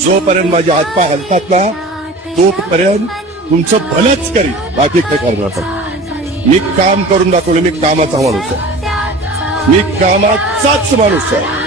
जोपर्यंत माझे हातपाय हलतात ना तोपर्यंत तुमचं भलंच करीन, बाकी काय करणार नाही. मी काम करून दाखवलं, मी कामाचा माणूस आहे, मी कामाचाच माणूस आहे.